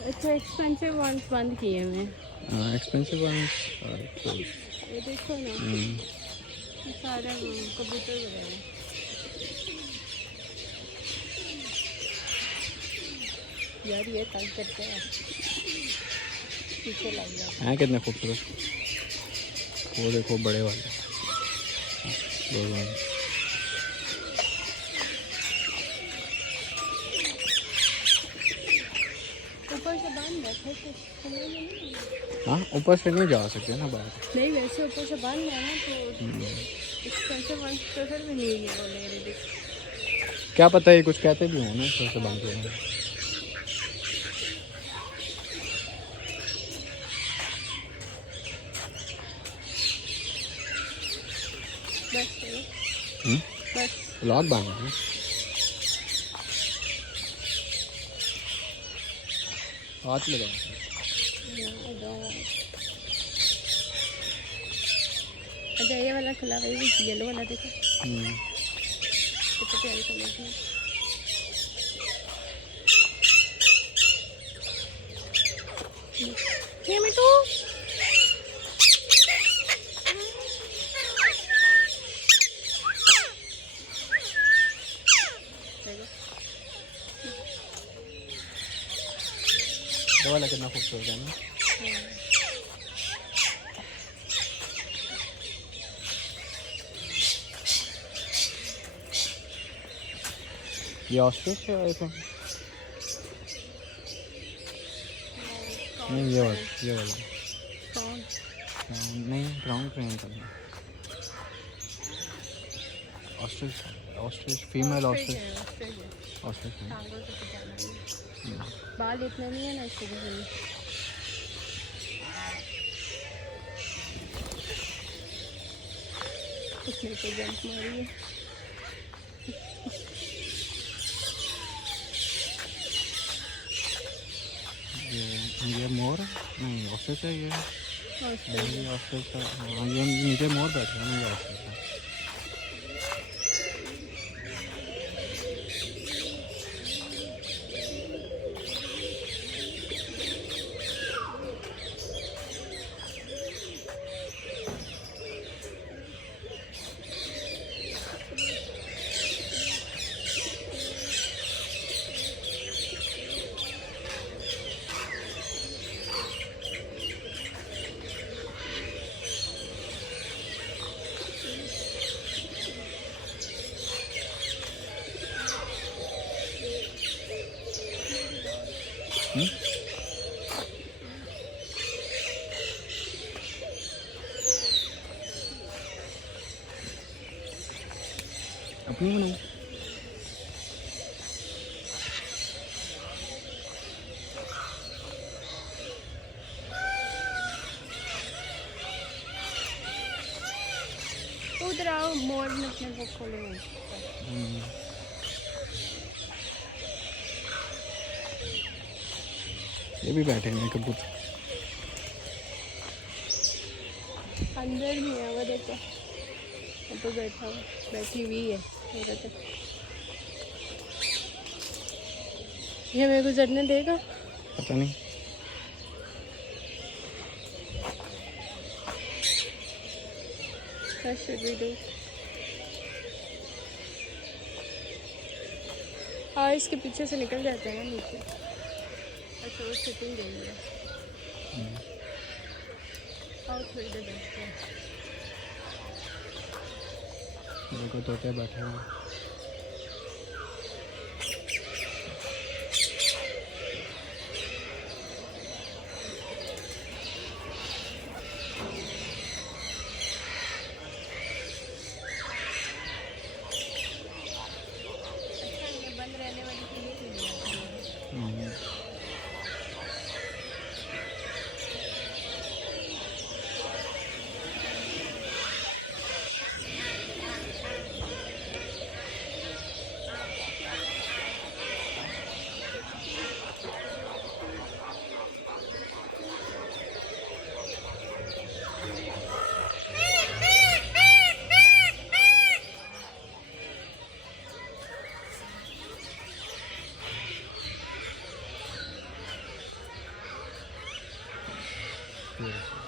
अच्छा expensive once बंद किए हुए हैं। हाँ एक्सपेंसिव वंस। ये देखो ना सारा कबूतर वगैरह। यार ये तंग करते हैं, पीछे लग जाते हैं कितने खूबसूरत। वो देखो बड़े वाले ऊपर से बांध रखे थे। हाँ ऊपर से नहीं जा सकते ना बाहर। नहीं वैसे ऊपर से बांध है ना तो एक्सपेंसिव वंस तो फिर भी नहीं है वो ले रहे। क्या पता ये कुछ कहते भी हो ना ऊपर से बांध के। बस ब्लॉक बांधना है। हाथ लगा अच्छा ये वाला खुला हुआ है, येलो वाला देखो कितना प्यारी कलर की है। मिठू ये वाला कितना खूबसूरत है ना। ये ऑस्ट्रिच है आई थिंक। नहीं ये वाला नहीं ब्राउन क्रेन का नहीं। ऑस्ट्रिच फीमेल ऑस्ट्रिच बाल इतना नहीं है ना इसके वजह से। उसने तो जंप मारी है। ये मोर नहीं ऑस्ट्रिच है ये ऑस्ट्रिच का। हाँ ये नीचे मोर बैठे हैं ना ये ऑस्ट्रिच है। अपनी बनाओ। उधर आओ मोर ने अपने वो खोले हुए। ये भी बैठे हैं कबूतर। अंदर भी है वो देखो तो बैठी हुई है। ये मेरे को चढ़ने देगा पता नहीं। क्या शुड वी डू। हाँ इसके पीछे से निकल जाते हैं ना नीचे। अच्छा वो सिटिंग गई है। और थोड़ी देर बैठते हैं। देखो तोते बैठे हैं। फिर